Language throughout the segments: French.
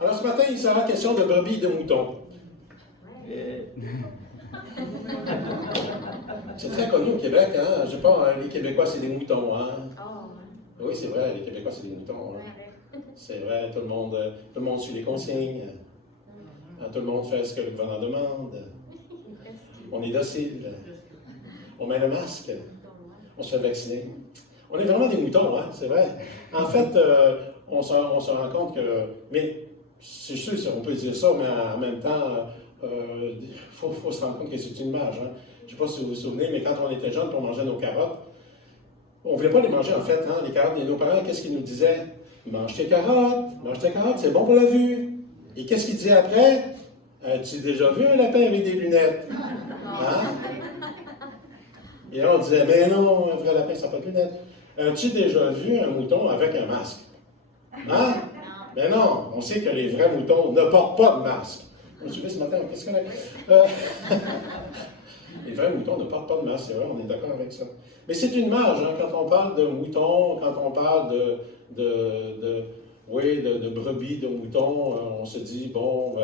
Alors ce matin, il sera question de brebis et de moutons. C'est très connu au Québec, hein? Je sais pas, les Québécois, c'est des moutons, hein? Oui, c'est vrai, les Québécois, c'est des moutons. Hein? C'est vrai, tout le monde suit les consignes. Tout le monde fait ce que le gouvernement demande. On est docile. On met le masque. On se fait vacciner. On est vraiment des moutons, hein? C'est vrai. En fait, on se rend compte que... Mais c'est sûr, on peut dire ça, mais en même temps, il faut se rendre compte que c'est une image. Hein? Je ne sais pas si vous vous souvenez, mais quand on était jeunes, on mangeait nos carottes. On ne voulait pas les manger, en fait, hein, les carottes. Et nos parents, qu'est-ce qu'ils nous disaient? Mange tes carottes, c'est bon pour la vue. Et qu'est-ce qu'ils disaient après? As-tu déjà vu un lapin avec des lunettes? Hein? Et là, on disait, mais non, un vrai lapin, ça n'a pas de lunettes. As-tu déjà vu un mouton avec un masque? Hein? Mais non, on sait que les vrais moutons ne portent pas de masque. Vous me suivez ce matin? Qu'est-ce qu'on a? Les vrais moutons ne portent pas de masque, c'est vrai, on est d'accord avec ça. Mais c'est une image, hein, quand on parle de moutons, quand on parle de brebis, de moutons, on se dit, bon,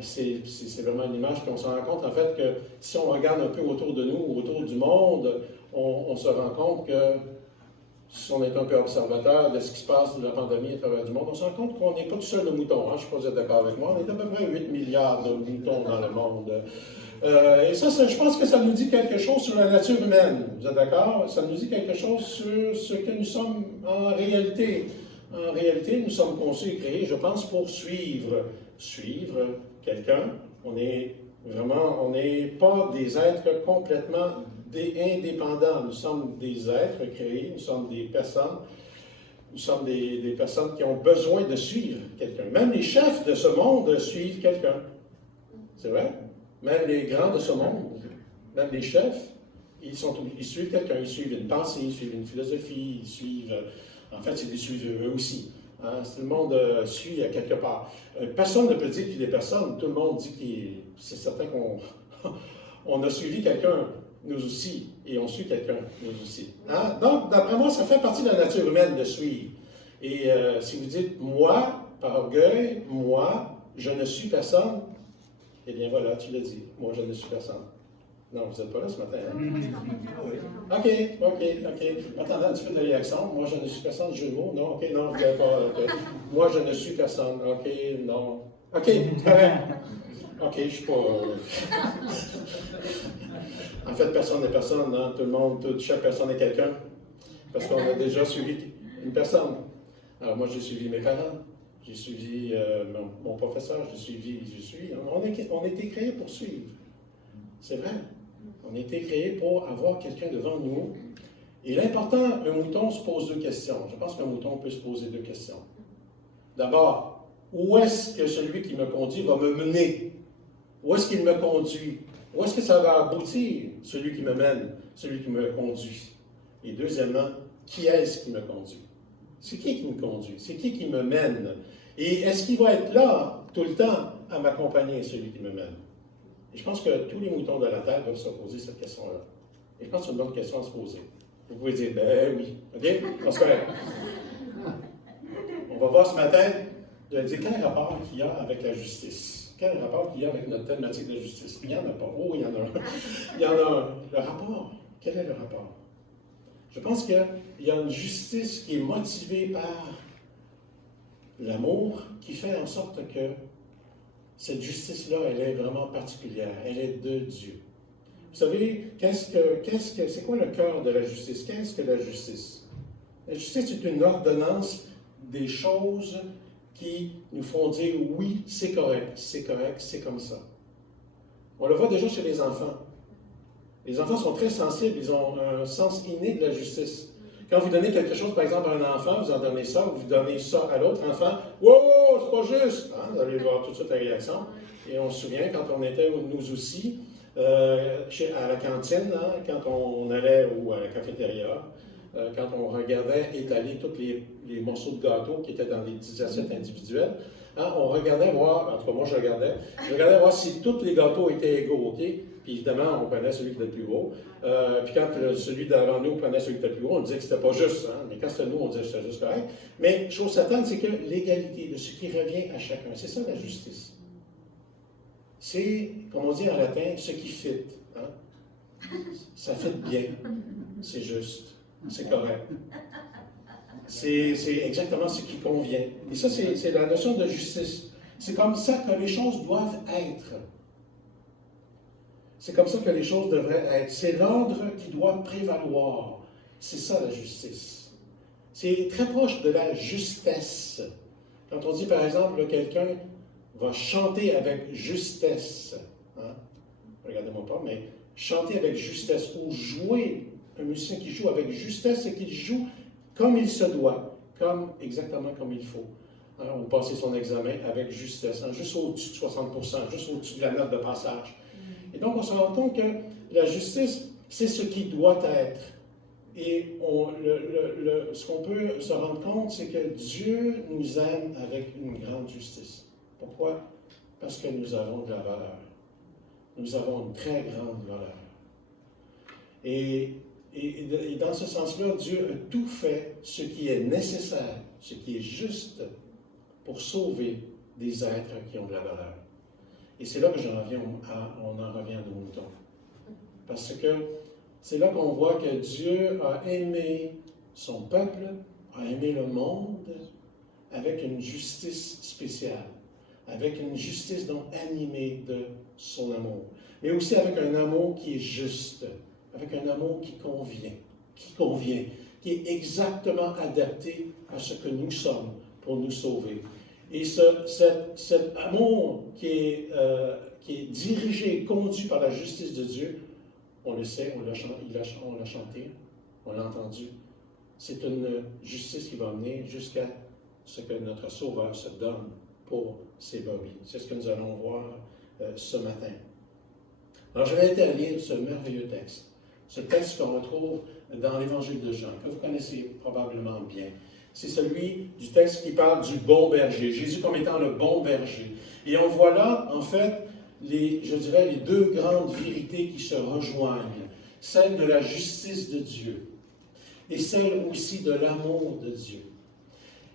c'est vraiment une image, puis on se rend compte, en fait, que si on regarde un peu autour de nous, autour du monde, on se rend compte que si on est un peu observateur de ce qui se passe de la pandémie à travers du monde, on se rend compte qu'on n'est pas tout seul de moutons. Hein? Je ne sais pas si vous êtes d'accord avec moi. On est à peu près 8 milliards de moutons dans le monde. Et ça, je pense que ça nous dit quelque chose sur la nature humaine. Vous êtes d'accord? Ça nous dit quelque chose sur ce que nous sommes en réalité. En réalité, nous sommes conçus et créés, je pense, pour suivre quelqu'un. On n'est pas des êtres complètement indépendants. Nous sommes des êtres créés, nous sommes des personnes, des personnes qui ont besoin de suivre quelqu'un. Même les chefs de ce monde suivent quelqu'un. C'est vrai? Même les grands de ce monde, même les chefs, ils suivent quelqu'un, ils suivent une pensée, ils suivent une philosophie, ils suivent... En fait, ils suivent eux aussi. Hein? Tout le monde suit à quelque part. Personne ne peut dire qu'il est personne. Tout le monde dit c'est certain qu'on a suivi quelqu'un, nous aussi, et on suit quelqu'un, nous aussi. Hein? Donc, d'après moi, ça fait partie de la nature humaine de suivre. Et si vous dites, moi, par orgueil, moi, je ne suis personne, eh bien voilà, tu l'as dit, moi, je ne suis personne. Non, vous n'êtes pas là ce matin, hein? Oui. OK. Attendez un petit peu de réaction. Moi, je ne suis personne, jeu de mots. Non, OK, non, vous n'avez pas. Okay. Moi, je ne suis personne. OK, non. OK, correct. OK, je ne suis pas. En fait, personne n'est personne, hein? Tout le monde, chaque personne est quelqu'un. Parce qu'on a déjà suivi une personne. Alors, moi, j'ai suivi mes parents. J'ai suivi mon professeur. On a été créés pour suivre. C'est vrai. On a été créés pour avoir quelqu'un devant nous. Et l'important, un mouton se pose deux questions. Je pense qu'un mouton peut se poser deux questions. D'abord, où est-ce que celui qui me conduit va me mener? Où est-ce qu'il me conduit? Où est-ce que ça va aboutir, celui qui me mène, celui qui me conduit? Et deuxièmement, qui est-ce qui me conduit? C'est qui me conduit? C'est qui me mène? Et est-ce qu'il va être là tout le temps à m'accompagner, celui qui me mène? Et je pense que tous les moutons de la Terre doivent se poser cette question-là. Et je pense que c'est une bonne question à se poser. Vous pouvez dire, ben oui, OK? On se correct. On va voir ce matin, je vais dire, quel rapport il y a avec la justice? Quel rapport il y a avec notre thématique de justice? Il n'y en a pas. Oh, il y en a un. Il y en a un. Le rapport. Quel est le rapport? Je pense qu'il y a une justice qui est motivée par l'amour, qui fait en sorte que cette justice-là, elle est vraiment particulière. Elle est de Dieu. Vous savez, c'est quoi le cœur de la justice? Qu'est-ce que la justice? La justice est une ordonnance des choses qui nous font dire oui, c'est correct, c'est comme ça. On le voit déjà chez les enfants. Les enfants sont très sensibles, ils ont un sens inné de la justice. Quand vous donnez quelque chose, par exemple, à un enfant, vous en donnez ça, vous donnez ça à l'autre enfant, « Wow, c'est pas juste! Hein? » Vous allez voir tout de suite la réaction. Et on se souvient, quand on était, nous aussi, à la cantine, hein, quand on allait, ou à la cafétéria, quand on regardait étaler tous les morceaux de gâteau qui étaient dans des petits assiettes individuelles, Hein, on regardait voir, en tout cas moi je regardais voir si tous les gâteaux étaient égaux, OK? Puis évidemment, on prenait celui qui était le plus gros. Puis quand celui d'avant nous prenait celui qui était le plus gros, on disait que c'était pas juste. Hein? Mais quand c'était nous, on disait que c'était juste correct. Mais chose certaine, c'est que l'égalité de ce qui revient à chacun, c'est ça la justice. C'est, comme on dit en latin, ce qui fit. Hein? Ça fit bien. C'est juste. C'est correct. C'est exactement ce qui convient. Et ça, c'est la notion de justice. C'est comme ça que les choses doivent être. C'est comme ça que les choses devraient être. C'est l'ordre qui doit prévaloir. C'est ça la justice. C'est très proche de la justesse. Quand on dit par exemple que quelqu'un va chanter avec justesse, hein? Regardez-moi pas, mais chanter avec justesse ou jouer, un musicien qui joue avec justesse, c'est qu'il joue comme il se doit, exactement comme il faut. Hein? On passe son examen avec justesse, hein? Juste au-dessus de 60%, juste au-dessus de la note de passage. Et donc, on se rend compte que la justice, c'est ce qui doit être. Et ce qu'on peut se rendre compte, c'est que Dieu nous aime avec une grande justice. Pourquoi? Parce que nous avons de la valeur. Nous avons une très grande valeur. Et dans ce sens-là, Dieu a tout fait ce qui est nécessaire, ce qui est juste pour sauver des êtres qui ont de la valeur. Et c'est là que on en revient à nos moutons. Parce que c'est là qu'on voit que Dieu a aimé son peuple, a aimé le monde avec une justice spéciale, avec une justice donc animée de son amour, mais aussi avec un amour qui est juste, avec un amour qui convient, qui est exactement adapté à ce que nous sommes pour nous sauver. Et cet amour qui est dirigé, conduit par la justice de Dieu, on le sait, on l'a chanté, on l'a entendu. C'est une justice qui va mener jusqu'à ce que notre Sauveur se donne pour ses brebis. C'est ce que nous allons voir ce matin. Alors, je vais à lire ce merveilleux texte. Ce texte qu'on retrouve dans l'Évangile de Jean, que vous connaissez probablement bien. C'est celui du texte qui parle du bon berger, Jésus comme étant le bon berger. Et on voit là, en fait, je dirais, les deux grandes vérités qui se rejoignent. Celle de la justice de Dieu et celle aussi de l'amour de Dieu.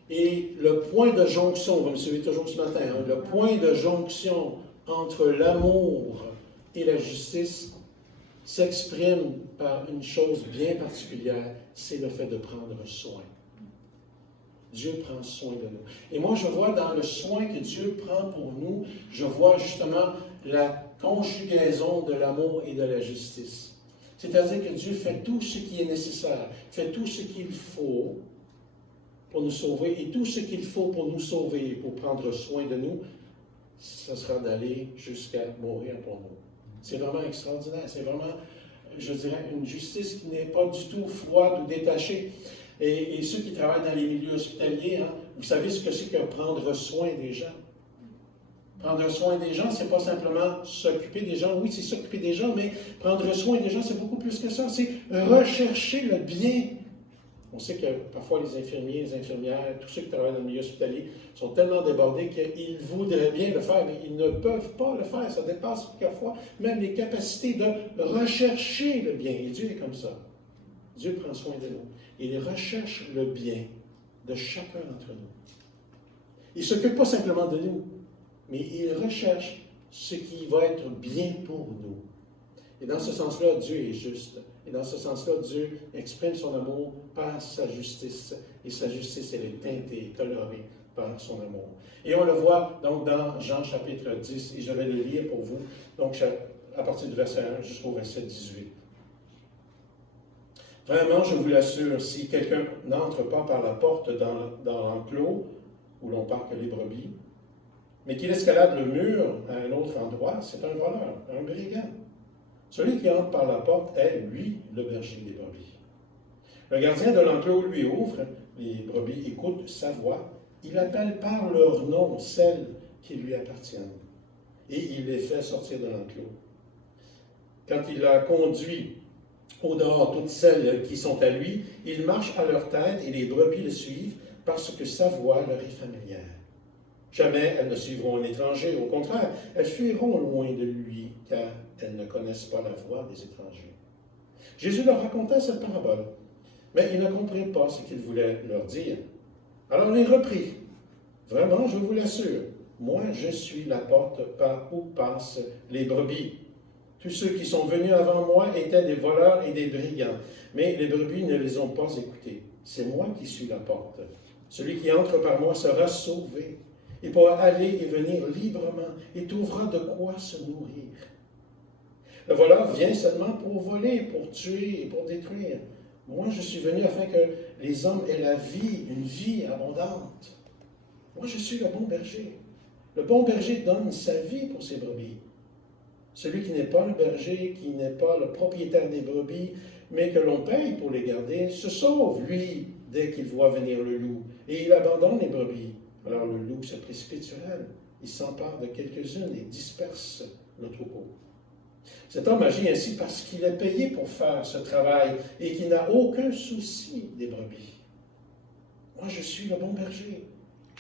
Et le point de jonction, vous me suivez toujours ce matin, hein, le point de jonction entre l'amour et la justice s'exprime par une chose bien particulière, c'est le fait de prendre soin. Dieu prend soin de nous. Et moi, je vois dans le soin que Dieu prend pour nous, je vois justement la conjugaison de l'amour et de la justice. C'est-à-dire que Dieu fait tout ce qui est nécessaire, fait tout ce qu'il faut pour nous sauver, et tout ce qu'il faut pour nous sauver et pour prendre soin de nous, ce sera d'aller jusqu'à mourir pour nous. C'est vraiment extraordinaire, c'est vraiment, je dirais, une justice qui n'est pas du tout froide ou détachée. Et ceux qui travaillent dans les milieux hospitaliers, hein, vous savez ce que c'est que prendre soin des gens. Prendre soin des gens, c'est pas simplement s'occuper des gens. Oui, c'est s'occuper des gens, mais prendre soin des gens, c'est beaucoup plus que ça. C'est rechercher le bien. On sait que parfois les infirmiers, les infirmières, tous ceux qui travaillent dans le milieu hospitalier sont tellement débordés qu'ils voudraient bien le faire, mais ils ne peuvent pas le faire. Ça dépasse parfois même les capacités de rechercher le bien. Et Dieu est comme ça. Dieu prend soin de nous. Il recherche le bien de chacun d'entre nous. Il ne s'occupe pas simplement de nous, mais il recherche ce qui va être bien pour nous. Et dans ce sens-là, Dieu est juste. Et dans ce sens-là, Dieu exprime son amour par sa justice. Et sa justice, elle est teintée, colorée par son amour. Et on le voit donc dans Jean chapitre 10, et je vais le lire pour vous, donc à partir du verset 1 jusqu'au verset 18. Vraiment, je vous l'assure, si quelqu'un n'entre pas par la porte dans l'enclos, où l'on parque les brebis, mais qu'il escalade le mur à un autre endroit, c'est un voleur, un brigand. Celui qui entre par la porte est, lui, le berger des brebis. Le gardien de l'enclos lui ouvre, les brebis écoutent sa voix, il appelle par leur nom celles qui lui appartiennent, et il les fait sortir de l'enclos. Quand il a conduit au dehors toutes celles qui sont à lui, il marche à leur tête et les brebis le suivent parce que sa voix leur est familière. Jamais elles ne suivront un étranger. Au contraire, elles fuiront loin de lui, car elles ne connaissent pas la voie des étrangers. Jésus leur raconta cette parabole, mais ils ne comprirent pas ce qu'il voulait leur dire. Alors il reprit. Vraiment, je vous l'assure, moi je suis la porte par où passent les brebis. Tous ceux qui sont venus avant moi étaient des voleurs et des brigands, mais les brebis ne les ont pas écoutés. C'est moi qui suis la porte. Celui qui entre par moi sera sauvé. Il pourra aller et venir librement et trouvera de quoi se nourrir. Le voleur vient seulement pour voler, pour tuer et pour détruire. Moi, je suis venu afin que les hommes aient la vie, une vie abondante. Moi, je suis le bon berger. Le bon berger donne sa vie pour ses brebis. Celui qui n'est pas le berger, qui n'est pas le propriétaire des brebis, mais que l'on paye pour les garder, se sauve, lui, dès qu'il voit venir le loup, et il abandonne les brebis. Alors le loup se précipite sur elles, il s'empare de quelques-unes et disperse le troupeau. Cet homme agit ainsi parce qu'il est payé pour faire ce travail et qu'il n'a aucun souci des brebis. Moi, je suis le bon berger.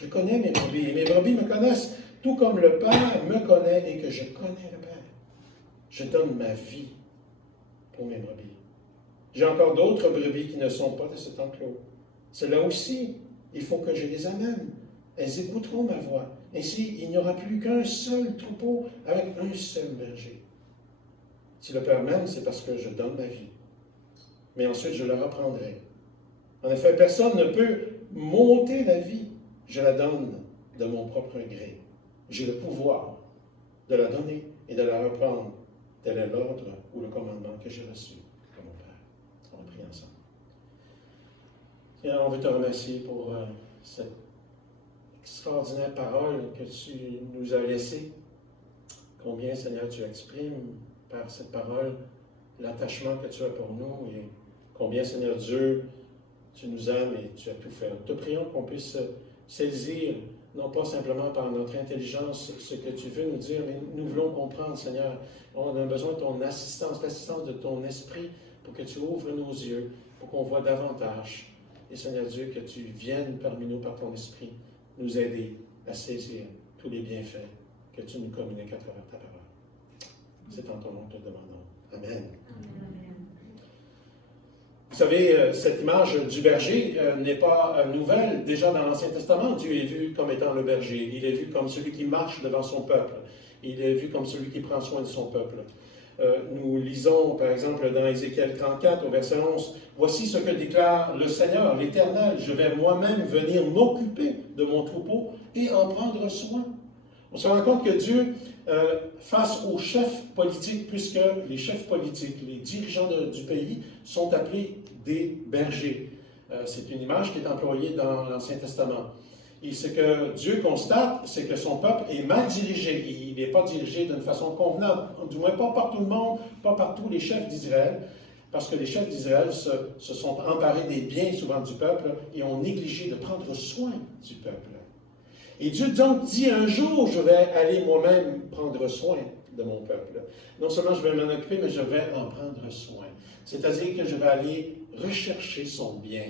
Je connais mes brebis et mes brebis me connaissent, tout comme le Père me connaît et que je connais le Père. Je donne ma vie pour mes brebis. J'ai encore d'autres brebis qui ne sont pas de cet enclos. Celles-là aussi, il faut que je les amène. Elles écouteront ma voix. Ainsi, il n'y aura plus qu'un seul troupeau avec un seul berger. Si le Père m'aime, c'est parce que je donne ma vie. Mais ensuite, je la reprendrai. En effet, personne ne peut m'ôter la vie. Je la donne de mon propre gré. J'ai le pouvoir de la donner et de la reprendre. Tel est l'ordre ou le commandement que j'ai reçu de mon Père. On prie ensemble. Seigneur, on veut te remercier pour cette extraordinaire parole que tu nous as laissée. Combien, Seigneur, tu exprimes par cette parole l'attachement que tu as pour nous et combien, Seigneur Dieu, tu nous aimes et tu as tout fait. Nous te prions qu'on puisse saisir, non pas simplement par notre intelligence, ce que tu veux nous dire, mais nous voulons comprendre, Seigneur. On a besoin de ton assistance, l'assistance de ton esprit pour que tu ouvres nos yeux, pour qu'on voit davantage. Et Seigneur Dieu, que tu viennes parmi nous par ton esprit, nous aider à saisir tous les bienfaits que tu nous communiques à travers ta parole. C'est en ton nom que te demandons. Amen. Amen. Vous savez, cette image du berger n'est pas nouvelle. Déjà dans l'Ancien Testament, Dieu est vu comme étant le berger. Il est vu comme celui qui marche devant son peuple. Il est vu comme celui qui prend soin de son peuple. Nous lisons, par exemple, dans Ézéchiel 34, au verset 11, « Voici ce que déclare le Seigneur, l'Éternel. Je vais moi-même venir m'occuper de mon troupeau et en prendre soin. » On se rend compte que Dieu, face aux chefs politiques, puisque les chefs politiques, les dirigeants du pays, sont appelés des bergers. C'est une image qui est employée dans l'Ancien Testament. Et ce que Dieu constate, c'est que son peuple est mal dirigé. Il n'est pas dirigé d'une façon convenable. Du moins, pas par tout le monde, pas par tous les chefs d'Israël, parce que les chefs d'Israël se sont emparés des biens souvent du peuple et ont négligé de prendre soin du peuple. Et Dieu donc dit, un jour, je vais aller moi-même prendre soin de mon peuple. Non seulement je vais m'en occuper, mais je vais en prendre soin. C'est-à-dire que je vais aller rechercher son bien.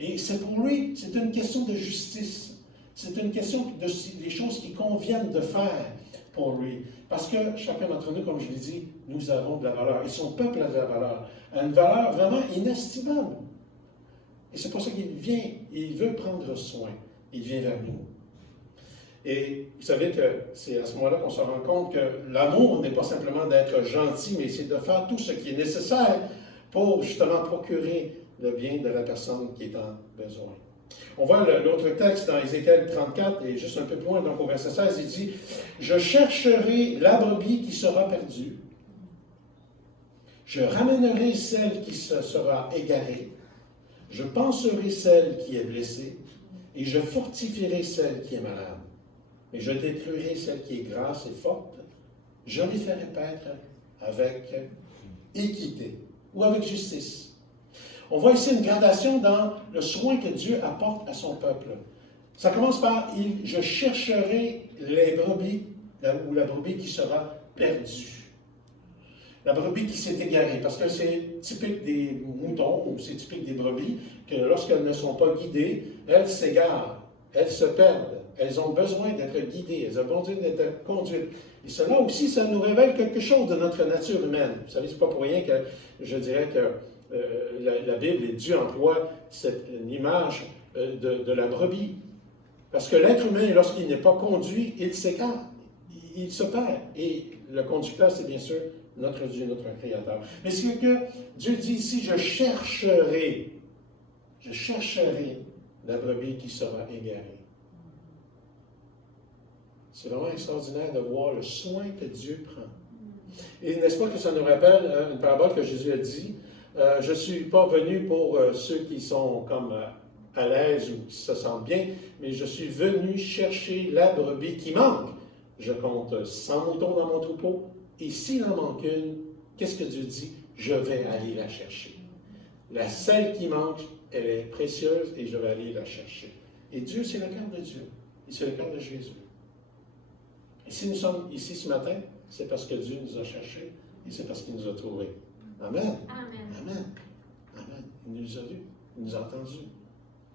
Et c'est pour lui, c'est une question de justice. C'est une question des choses qui conviennent de faire pour lui. Parce que chacun d'entre nous, comme je l'ai dit, nous avons de la valeur. Et son peuple a de la valeur. Une valeur vraiment inestimable. Et c'est pour ça qu'il vient, il veut prendre soin. Il vient vers nous. Et vous savez que c'est à ce moment-là qu'on se rend compte que l'amour n'est pas simplement d'être gentil, mais c'est de faire tout ce qui est nécessaire pour justement procurer le bien de la personne qui est en besoin. On voit l'autre texte dans Ézéchiel 34, et juste un peu plus loin, donc au verset 16, il dit « Je chercherai la brebis qui sera perdue, je ramènerai celle qui se sera égarée, je panserai celle qui est blessée, et je fortifierai celle qui est malade. Mais je détruirai celle qui est grasse et forte, je les ferai paître avec équité ou avec justice. » On voit ici une gradation dans le soin que Dieu apporte à son peuple. Ça commence par « Je chercherai les brebis » ou la brebis qui sera perdue. La brebis qui s'est égarée, parce que c'est typique des moutons ou c'est typique des brebis que lorsqu'elles ne sont pas guidées, elles s'égarent, elles se perdent. Elles ont besoin d'être guidées, elles ont besoin d'être conduites. Et cela aussi, ça nous révèle quelque chose de notre nature humaine. Vous savez, ce n'est pas pour rien que je dirais que la Bible et Dieu emploie cette image de la brebis. Parce que l'être humain, lorsqu'il n'est pas conduit, il s'écarte, il se perd. Et le conducteur, c'est bien sûr notre Dieu, notre Créateur. Mais ce que Dieu dit ici, je chercherai la brebis qui sera égarée. C'est vraiment extraordinaire de voir le soin que Dieu prend. Et n'est-ce pas que ça nous rappelle une parabole que Jésus a dit, je ne suis pas venu pour ceux qui sont comme à l'aise ou qui se sentent bien, mais je suis venu chercher la brebis qui manque. Je compte 100 moutons dans mon troupeau, et s'il en manque une, qu'est-ce que Dieu dit? Je vais aller la chercher. Celle qui manque, elle est précieuse et je vais aller la chercher. Et Dieu, c'est le cœur de Dieu. Et c'est le cœur de Jésus. Et si nous sommes ici ce matin, c'est parce que Dieu nous a cherchés et c'est parce qu'il nous a trouvés. Amen. Amen. Amen. Amen. Il nous a vus, il nous a entendus,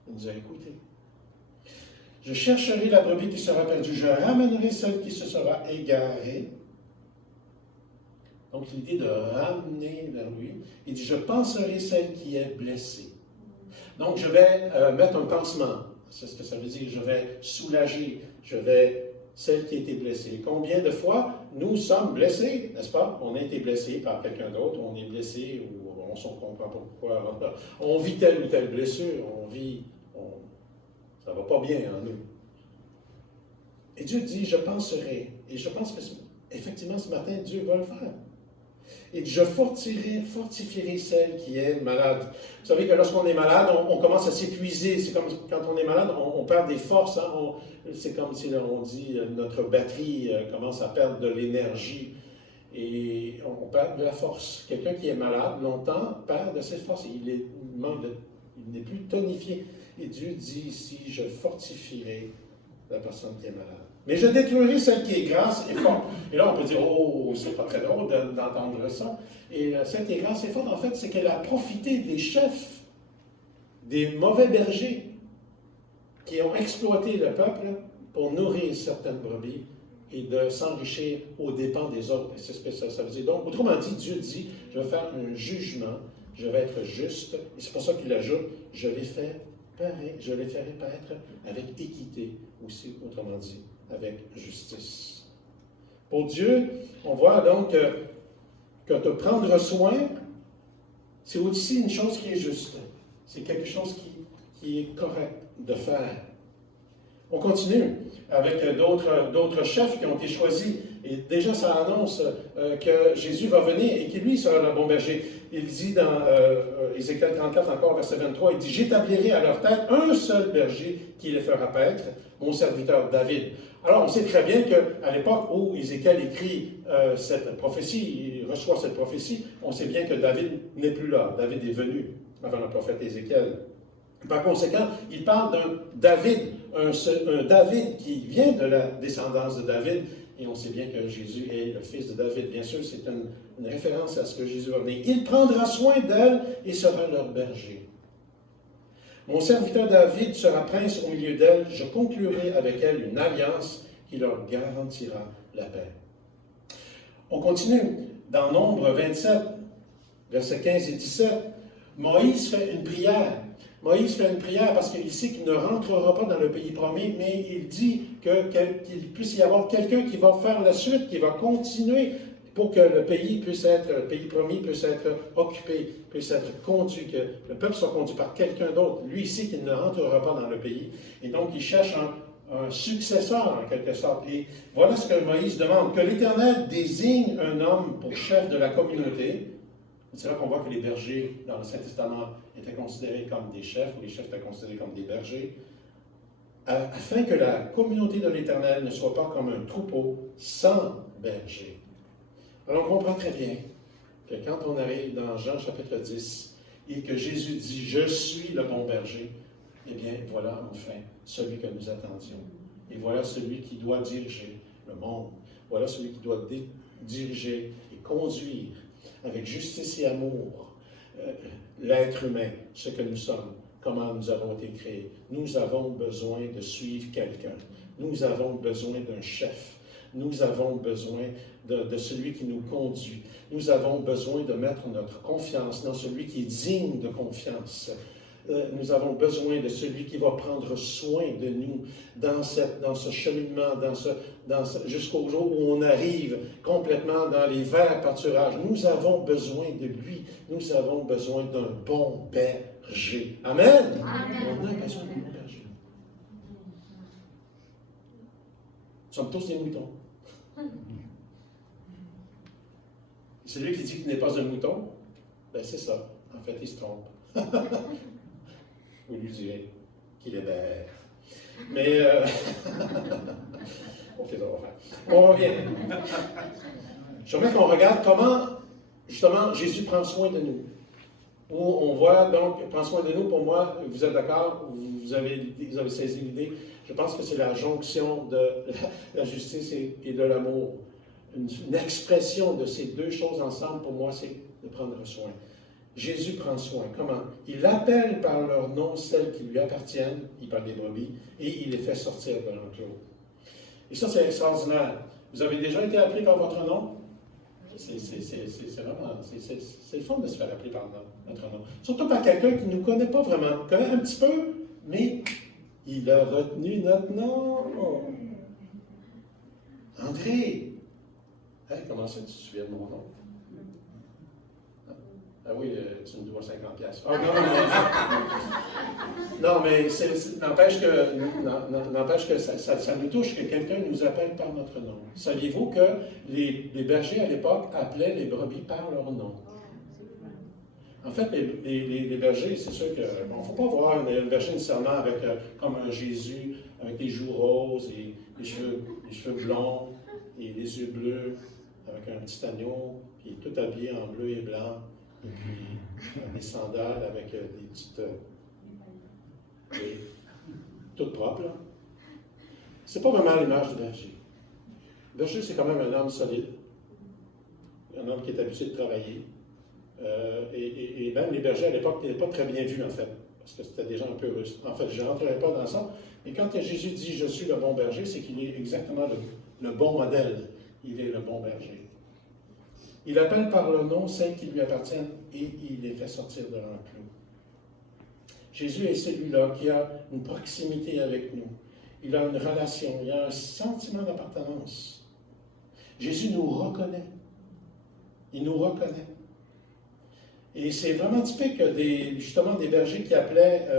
il nous a écoutés. Je chercherai la brebis qui sera perdue, je ramènerai celle qui se sera égarée. Donc l'idée de ramener vers lui, il dit, je penserai celle qui est blessée. Donc je vais mettre un pansement, c'est ce que ça veut dire, je vais soulager, celle qui a été blessée. Combien de fois nous sommes blessés, n'est-ce pas? On a été blessé par quelqu'un d'autre, on est blessé ou on ne comprend pas pourquoi. On vit telle ou telle blessure, ça ne va pas bien en nous. Et Dieu dit, je penserai, et je pense que effectivement ce matin, Dieu va le faire. Et je fortifierai celle qui est malade. Vous savez que lorsqu'on est malade, on commence à s'épuiser. C'est comme quand on est malade, on perd des forces. Hein? C'est comme si on dit notre batterie commence à perdre de l'énergie. Et on perd de la force. Quelqu'un qui est malade longtemps perd de ses forces. Il n'est plus tonifié. Et Dieu dit ici, je fortifierai la personne qui est malade. Mais je détruirai celle qui est grasse et forte. Et là, on peut dire, oh, c'est pas très drôle d'entendre ça. Et celle qui est grasse et forte, en fait, c'est qu'elle a profité des chefs, des mauvais bergers, qui ont exploité le peuple pour nourrir certaines brebis et de s'enrichir aux dépens des autres. Et c'est ce que ça veut dire. Donc, autrement dit, Dieu dit, je vais faire un jugement, je vais être juste. Et c'est pour ça qu'il ajoute, je les ferai paraître avec équité aussi, autrement dit, avec justice. Pour Dieu, on voit donc que de prendre soin, c'est aussi une chose qui est juste. C'est quelque chose qui est correct de faire. On continue avec d'autres chefs qui ont été choisis. Et déjà, ça annonce que Jésus va venir et que lui sera le bon berger. Il dit dans Ézéchiel 34, encore verset 23, il dit « J'établirai à leur tête un seul berger qui les fera paître, mon serviteur David. » Alors, on sait très bien qu'à l'époque où Ézéchiel écrit cette prophétie, il reçoit cette prophétie, on sait bien que David n'est plus là. David est venu avant le prophète Ézéchiel. Par conséquent, il parle d'un David, un David qui vient de la descendance de David, et on sait bien que Jésus est le fils de David. Bien sûr, c'est une référence à ce que Jésus va venir. Il prendra soin d'elle et sera leur berger. Mon serviteur David sera prince au milieu d'elle. Je conclurai avec elle une alliance qui leur garantira la paix. On continue. Dans Nombre 27, versets 15 et 17, Moïse fait une prière. Moïse fait une prière parce qu'il sait qu'il ne rentrera pas dans le pays promis, mais il dit qu'il puisse y avoir quelqu'un qui va faire la suite, qui va continuer pour que le pays promis puisse être occupé, puisse être conduit, que le peuple soit conduit par quelqu'un d'autre. Lui, il sait qu'il ne rentrera pas dans le pays. Et donc, il cherche un successeur, en quelque sorte. Et voilà ce que Moïse demande, que l'Éternel désigne un homme pour chef de la communauté. C'est là qu'on voit que les bergers, dans le Saint-Testament, étaient considérés comme des chefs, ou les chefs étaient considérés comme des bergers, afin que la communauté de l'Éternel ne soit pas comme un troupeau sans berger. Alors on comprend très bien que quand on arrive dans Jean chapitre 10, et que Jésus dit « Je suis le bon berger », eh bien voilà enfin celui que nous attendions. Et voilà celui qui doit diriger le monde. Voilà celui qui doit diriger et conduire avec justice et amour, l'être humain, ce que nous sommes, comment nous avons été créés. Nous avons besoin de suivre quelqu'un. Nous avons besoin d'un chef. Nous avons besoin de celui qui nous conduit. Nous avons besoin de mettre notre confiance dans celui qui est digne de confiance. Nous avons besoin de celui qui va prendre soin de nous dans ce cheminement, jusqu'au jour où on arrive complètement dans les verts pâturages. Nous avons besoin de lui. Nous avons besoin d'un bon berger. Amen? Amen. On a besoin d'un bon berger. Nous sommes tous des moutons. Celui qui dit qu'il n'est pas un mouton, ben c'est ça. En fait, il se trompe. Vous lui direz qu'il est bête. Mais, OK, ça va faire. On revient. J'aimerais qu'on regarde comment, justement, Jésus prend soin de nous. Où on voit, donc, prend soin de nous, pour moi, vous êtes d'accord, vous avez saisi l'idée, je pense que c'est la jonction de la justice et de l'amour. Une expression de ces deux choses ensemble, pour moi, c'est de prendre soin. Jésus prend soin. Comment? Il appelle par leur nom celles qui lui appartiennent, il parle des brebis, et il les fait sortir de l'enclos. Et ça, c'est extraordinaire. Vous avez déjà été appelé par votre nom? C'est vraiment, c'est le fun de se faire appeler par notre nom. Surtout par quelqu'un qui ne nous connaît pas vraiment, connaît un petit peu, mais il a retenu notre nom. André, hey, comment ça tu te souviens de mon nom? Ah oui, tu me dois 50$. Oh, non, mais n'empêche que ça nous touche que quelqu'un nous appelle par notre nom. Saviez-vous que les bergers à l'époque appelaient les brebis par leur nom? En fait, les bergers, c'est sûr que, bon, il ne faut pas voir un berger nécessairement avec, comme un Jésus, avec des joues roses et les cheveux blonds et les yeux bleus, avec un petit agneau, puis tout habillé en bleu et blanc. Et puis des sandales avec des petites. Toutes propres, là. C'est pas vraiment l'image du berger. Le berger, c'est quand même un homme solide, un homme qui est habitué de travailler. Et même les bergers à l'époque n'étaient pas très bien vus, en fait, parce que c'était des gens un peu russes. En fait, je ne rentrerai pas dans ça, mais quand Jésus dit « Je suis le bon berger », c'est qu'il est exactement le bon modèle. Il est le bon berger. Il appelle par le nom celles qui lui appartiennent et il les fait sortir de l'enclos. Jésus est celui-là qui a une proximité avec nous. Il a une relation, il a un sentiment d'appartenance. Jésus nous reconnaît. Il nous reconnaît. Et c'est vraiment typique justement des bergers qui appelaient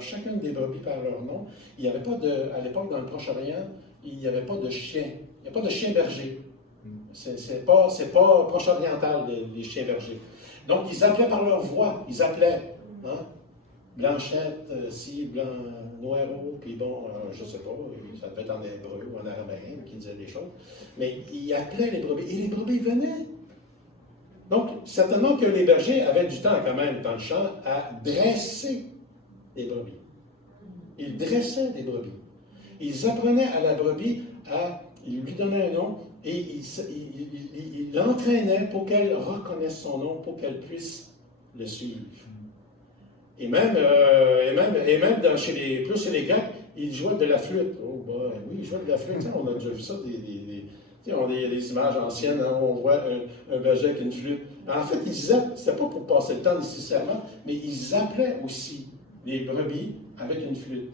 chacune des brebis par leur nom. Il n'y avait pas à l'époque, dans le Proche-Orient, il n'y avait pas de chien. Il n'y a pas de chien berger. C'est pas proche-oriental, les chiens bergers. Donc, ils appelaient par leur voix. Ils appelaient. Hein? Blanchette, Noiro, puis bon, je ne sais pas, ça devait être en hébreu ou en araméen qui disaient des choses. Mais ils appelaient les brebis. Et les brebis venaient. Donc, certainement que les bergers avaient du temps quand même dans le champ à dresser les brebis. Ils dressaient les brebis. Ils apprenaient à la brebis ils lui donnaient un nom et ils l'entraînaient pour qu'elle reconnaisse son nom, pour qu'elle puisse le suivre. Et même chez les Grecs, ils jouaient de la flûte. Oh, bah, oui, ils jouaient de la flûte. On a déjà vu ça, il y a des images anciennes où on voit un berger avec une flûte. En fait, c'était pas pour passer le temps nécessairement, mais ils appelaient aussi les brebis avec une flûte.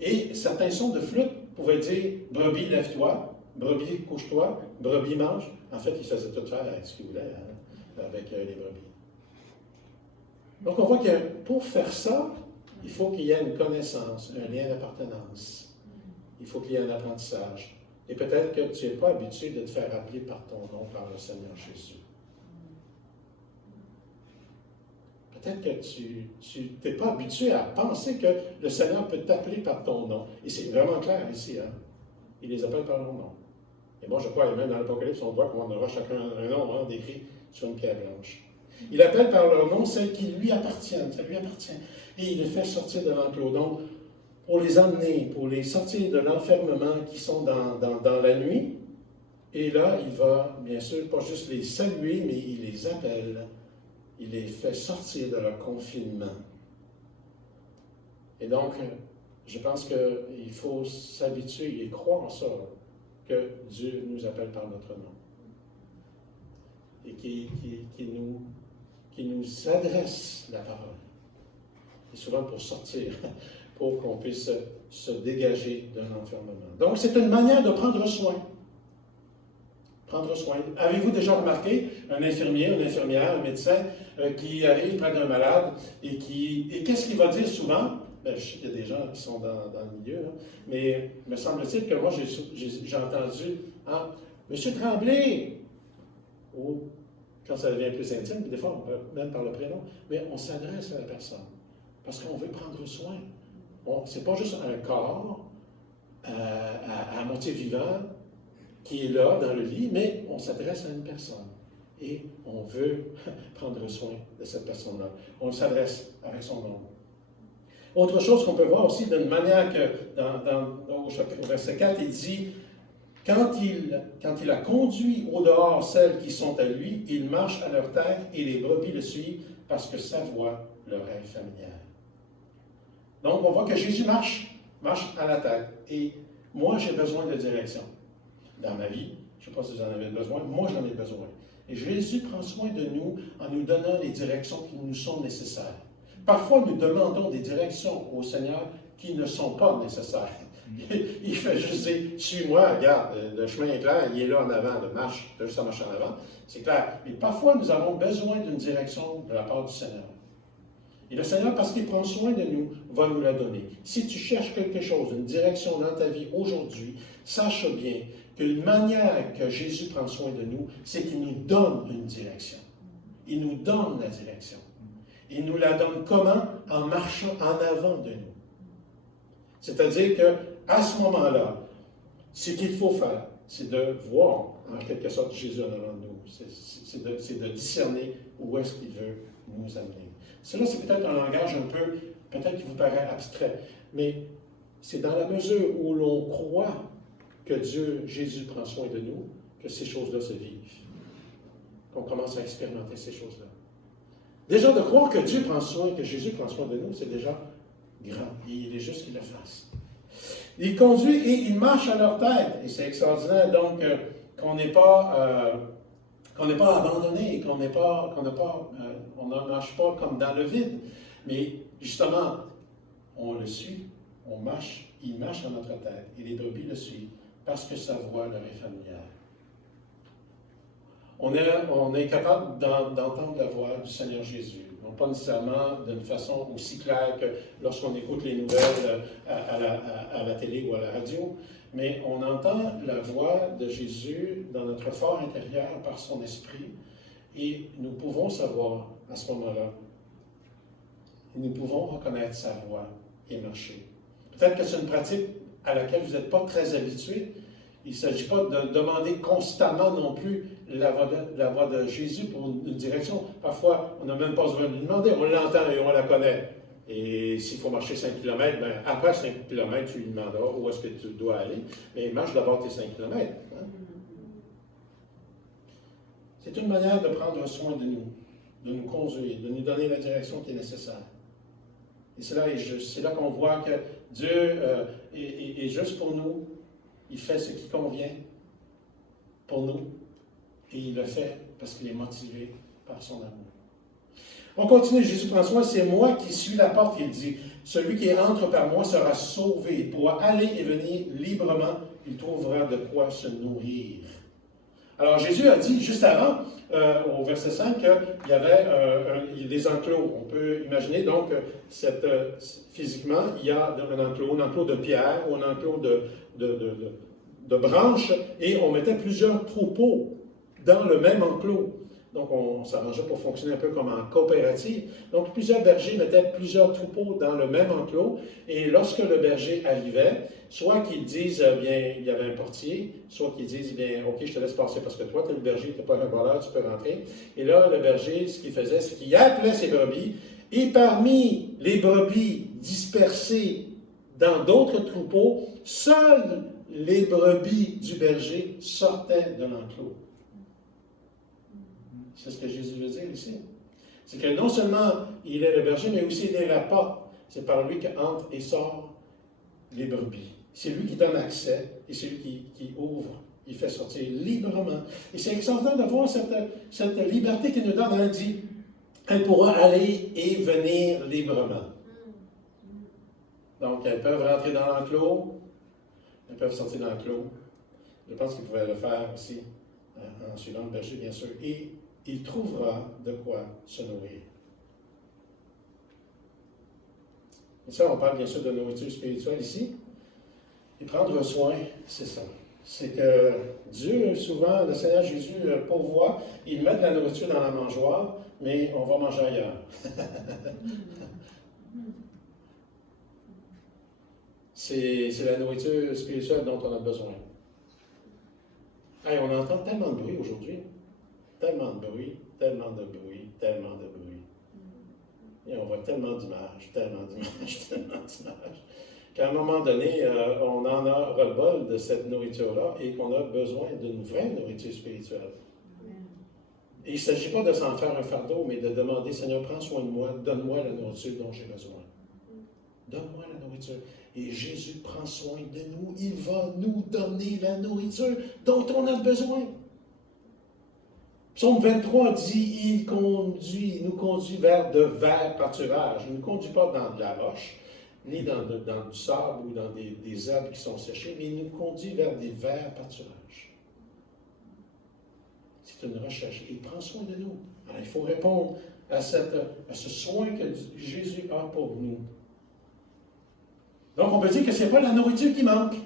Et certains sons de flûte pouvaient dire « brebis, lève-toi », « brebis, couche-toi »,« brebis, mange ». En fait, ils faisaient tout faire avec ce qu'ils voulaient, avec les brebis. Donc, on voit que pour faire ça, il faut qu'il y ait une connaissance, un lien d'appartenance. Il faut qu'il y ait un apprentissage. Et peut-être que tu n'es pas habitué de te faire appeler par ton nom, par le Seigneur Jésus. Peut-être que tu n'es pas habitué à penser que le Seigneur peut t'appeler par ton nom. Et c'est vraiment clair ici. Hein? Il les appelle par leur nom. Et moi, je crois, et même dans l'Apocalypse, on voit qu'on aura chacun un nom décrit sur une pierre blanche. Il appelle par leur nom celles qui lui appartiennent. Ça lui appartient. Et il les fait sortir de l'enclos. Donc, pour les emmener, pour les sortir de l'enfermement qui sont dans la nuit. Et là, il va, bien sûr, pas juste les saluer, mais il les appelle. Il les fait sortir de leur confinement. Et donc, je pense qu'il faut s'habituer et croire ça, que Dieu nous appelle par notre nom. Et qui nous adresse la parole. Et souvent pour sortir, pour qu'on puisse se dégager d'un enfermement. Donc, c'est une manière de prendre soin. Prendre soin. Avez-vous déjà remarqué un infirmier, une infirmière, un médecin qui arrive près d'un malade et qu'est-ce qu'il va dire souvent? Ben, je sais qu'il y a des gens qui sont dans le milieu, là, mais me semble-t-il que moi, j'ai entendu Monsieur Tremblay, ou quand ça devient plus intime, des fois, on peut même par le prénom, mais on s'adresse à la personne parce qu'on veut prendre soin. Ce n'est pas juste un corps à moitié vivant qui est là dans le lit, mais on s'adresse à une personne et on veut prendre soin de cette personne-là. On s'adresse avec son nom. Autre chose qu'on peut voir aussi d'une manière que au verset 4, il dit quand il a conduit au dehors celles qui sont à lui, il marche à leur tête et les brebis le suivent parce que sa voix leur est familière. Donc, on voit que Jésus marche à la tête. Et moi, j'ai besoin de direction dans ma vie. Je ne sais pas si vous en avez besoin. Moi, j'en ai besoin. Et Jésus prend soin de nous en nous donnant les directions qui nous sont nécessaires. Parfois, nous demandons des directions au Seigneur qui ne sont pas nécessaires. Il fait juste dire, suis-moi, regarde, le chemin est clair, il est là en avant, marche, tu as juste à marcher en avant. C'est clair. Mais parfois, nous avons besoin d'une direction de la part du Seigneur. Et le Seigneur, parce qu'il prend soin de nous, va nous la donner. Si tu cherches quelque chose, une direction dans ta vie aujourd'hui, sache bien qu'une manière que Jésus prend soin de nous, c'est qu'il nous donne une direction. Il nous donne la direction. Il nous la donne comment? En marchant en avant de nous. C'est-à-dire qu'à ce moment-là, ce qu'il faut faire, c'est de voir en quelque sorte Jésus en avant de nous. C'est de discerner où est-ce qu'il veut nous amener. Cela, c'est peut-être un langage peut-être qui vous paraît abstrait, mais c'est dans la mesure où l'on croit que Jésus prend soin de nous, que ces choses-là se vivent. Qu'on commence à expérimenter ces choses-là. Déjà, de croire que Dieu prend soin, que Jésus prend soin de nous, c'est déjà grand. Et il est juste qu'il le fasse. Il conduit et il marche à leur tête. Et c'est extraordinaire, donc, qu'on n'est pas abandonné, qu'on ne marche pas comme dans le vide. Mais justement, on le suit, il marche à notre tête. Et les brebis le suivent parce que sa voix leur est familière. On est capable d'entendre la voix du Seigneur Jésus. Non pas nécessairement d'une façon aussi claire que lorsqu'on écoute les nouvelles à la télé ou à la radio, mais on entend la voix de Jésus dans notre fort intérieur par son esprit et nous pouvons savoir à ce moment-là, nous pouvons reconnaître sa voix et marcher. Peut-être que c'est une pratique à laquelle vous n'êtes pas très habitué. Il ne s'agit pas de demander constamment non plus la voix de Jésus pour une direction. Parfois, on n'a même pas besoin de lui demander, on l'entend et on la connaît. Et s'il faut marcher 5 km, bien, après 5 km, tu lui demanderas où est-ce que tu dois aller. Mais marche d'abord tes 5 km. Hein? C'est une manière de prendre soin de nous conduire, de nous donner la direction qui est nécessaire. Et c'est là qu'on voit que Dieu est juste pour nous. Il fait ce qui convient pour nous. Et il le fait parce qu'il est motivé par son amour. On continue, Jésus prend soin, c'est moi qui suis la porte, il dit. Celui qui entre par moi sera sauvé. Il pourra aller et venir librement. Il trouvera de quoi se nourrir. Alors Jésus a dit juste avant, au verset 5, qu'il y avait des enclos. On peut imaginer donc physiquement, il y a un enclos de pierre ou un enclos de branches, et on mettait plusieurs troupeaux dans le même enclos. Donc, on s'arrangeait pour fonctionner un peu comme en coopérative. Donc, plusieurs bergers mettaient plusieurs troupeaux dans le même enclos. Et lorsque le berger arrivait, soit qu'ils disent, bien, il y avait un portier, soit qu'ils disent, bien, OK, je te laisse passer parce que toi, tu es le berger, tu n'es pas un voleur, tu peux rentrer. Et là, le berger, ce qu'il faisait, c'est qu'il appelait ses brebis. Et parmi les brebis dispersées dans d'autres troupeaux, seules les brebis du berger sortaient de l'enclos. C'est ce que Jésus veut dire ici. C'est que non seulement il est le berger, mais aussi il est la porte. C'est par lui qu'entrent et sortent les brebis. C'est lui qui donne accès et c'est lui qui ouvre, il fait sortir librement. Et c'est extraordinaire de voir cette liberté qu'il nous donne. Elle dit, elle pourra aller et venir librement. Donc, elles peuvent rentrer dans l'enclos, elles peuvent sortir de l'enclos. Je pense qu'ils pouvaient le faire aussi, en suivant le berger, bien sûr. Et il trouvera de quoi se nourrir. Et ça, on parle bien sûr de nourriture spirituelle ici. Et prendre soin, c'est ça. C'est que Dieu, souvent, le Seigneur Jésus pourvoit, il met de la nourriture dans la mangeoire, mais on va manger ailleurs. C'est la nourriture spirituelle dont on a besoin. Hey, on entend tellement de bruit aujourd'hui. Tellement de bruit, tellement de bruit, tellement de bruit. Et on voit tellement d'images, tellement d'images, tellement d'images, qu'à un moment donné, on en a ras-le-bol de cette nourriture-là et qu'on a besoin d'une vraie nourriture spirituelle. Et il ne s'agit pas de s'en faire un fardeau, mais de demander, Seigneur, prends soin de moi, donne-moi la nourriture dont j'ai besoin. Donne-moi la nourriture. Et Jésus prend soin de nous. Il va nous donner la nourriture dont on a besoin. Psaume 23 dit, il nous conduit vers de verts pâturages. Il ne nous conduit pas dans de la roche, ni dans du sable ou dans des herbes qui sont séchées, mais il nous conduit vers des verts pâturages. C'est une recherche. Il prend soin de nous. Alors, il faut répondre à ce soin que Jésus a pour nous. Donc, on peut dire que ce n'est pas la nourriture qui manque.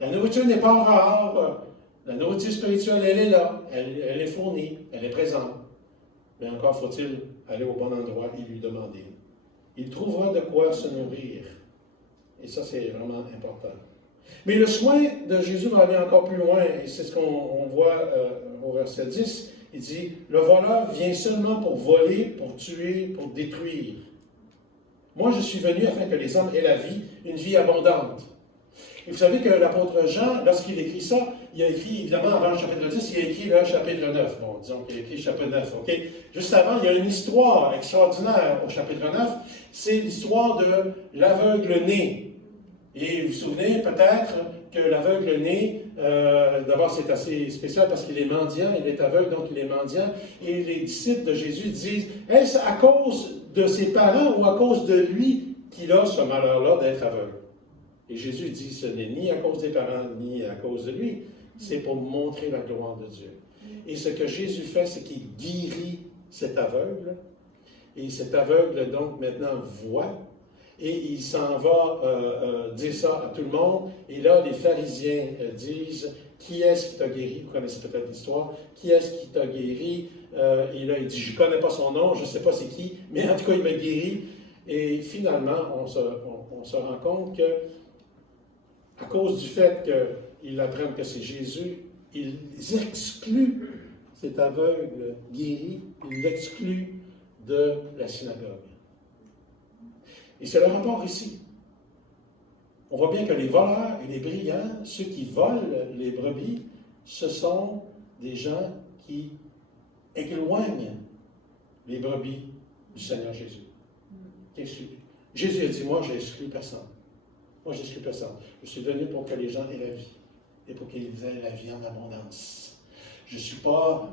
La nourriture n'est pas rare. La nourriture spirituelle, elle est là. Elle est fournie. Elle est présente. Mais encore faut-il aller au bon endroit et lui demander. Il trouvera de quoi se nourrir. Et ça, c'est vraiment important. Mais le soin de Jésus va aller encore plus loin. Et c'est ce qu'on voit au verset 10. Il dit, le voleur vient seulement pour voler, pour tuer, pour détruire. Moi, je suis venu afin que les hommes aient la vie, une vie abondante. Et vous savez que l'apôtre Jean, lorsqu'il écrit ça, il a écrit, évidemment, avant le chapitre 10, il a écrit le chapitre 9. Bon, disons qu'il a écrit le chapitre 9, OK? Juste avant, il y a une histoire extraordinaire au chapitre 9. C'est l'histoire de l'aveugle-né. Et vous vous souvenez peut-être que l'aveugle-né, d'abord c'est assez spécial parce qu'il est mendiant, il est aveugle, donc il est mendiant. Et les disciples de Jésus disent, est-ce à cause de ses parents ou à cause de lui qu'il a ce malheur-là d'être aveugle? Et Jésus dit, ce n'est ni à cause des parents, ni à cause de lui, c'est pour montrer la gloire de Dieu. Et ce que Jésus fait, c'est qu'il guérit cet aveugle, et cet aveugle, donc, maintenant, voit, et il s'en va dire ça à tout le monde, et là, les pharisiens disent, qui est-ce qui t'a guéri? Vous connaissez peut-être l'histoire. Qui est-ce qui t'a guéri? Et là, il dit, je ne connais pas son nom, je ne sais pas c'est qui, mais en tout cas, il m'a guéri. Et finalement, on se rend compte que, à cause du fait qu'ils apprennent que c'est Jésus, ils excluent cet aveugle guéri, ils l'excluent de la synagogue. Et c'est le rapport ici. On voit bien que les voleurs et les brigands, ceux qui volent les brebis, ce sont des gens qui éloignent les brebis du Seigneur Jésus. Jésus a dit, moi, je n'exclus personne. Moi, je n'exclus personne. Je suis venu pour que les gens aient la vie et pour qu'ils aient la vie en abondance. Je ne suis pas,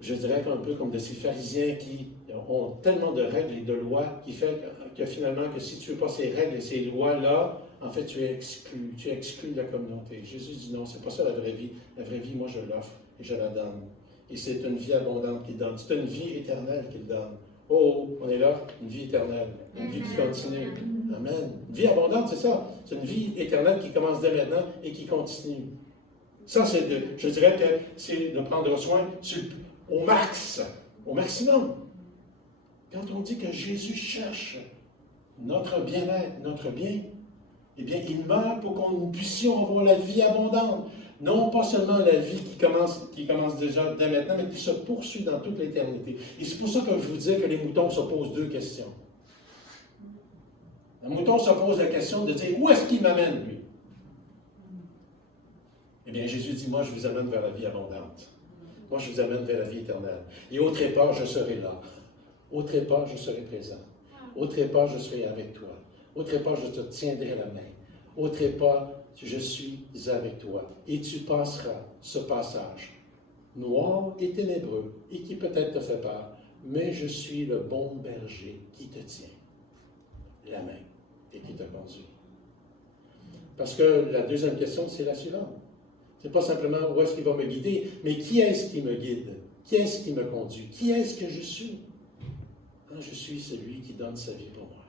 je dirais un peu comme de ces pharisiens qui ont tellement de règles et de lois qui fait que finalement, que si tu ne veux pas ces règles et ces lois-là, en fait, tu es exclu de la communauté. Jésus dit non, ce n'est pas ça la vraie vie. La vraie vie, moi, je l'offre et je la donne. Et c'est une vie abondante qu'il donne. C'est une vie éternelle qu'il donne. Oh, on est là, une vie éternelle, une vie qui continue. Amen. Une vie abondante, c'est ça. C'est une vie éternelle qui commence dès maintenant et qui continue. Ça, je dirais que c'est de prendre soin au max, au maximum. Quand on dit que Jésus cherche notre bien-être, notre bien, eh bien, il meurt pour que nous puissions avoir la vie abondante. Non pas seulement la vie qui commence déjà dès maintenant, mais qui se poursuit dans toute l'éternité. Et c'est pour ça que je vous disais que les moutons se posent deux questions. Le mouton se pose la question de dire, où est-ce qu'il m'amène, lui? Eh bien, Jésus dit, moi, je vous amène vers la vie abondante. Moi, je vous amène vers la vie éternelle. Et au trépas, je serai là. Au trépas, je serai présent. Au trépas, je serai avec toi. Au trépas, je te tiendrai la main. Au trépas, je suis avec toi. Et tu passeras ce passage, noir et ténébreux, et qui peut-être te fait peur, mais je suis le bon berger qui te tient la main et qui te conduit. Parce que la deuxième question, c'est la suivante. Ce n'est pas simplement où est-ce qu'il va me guider, mais qui est-ce qui me guide? Qui est-ce qui me conduit? Qui est-ce que je suis? Je suis celui qui donne sa vie pour moi.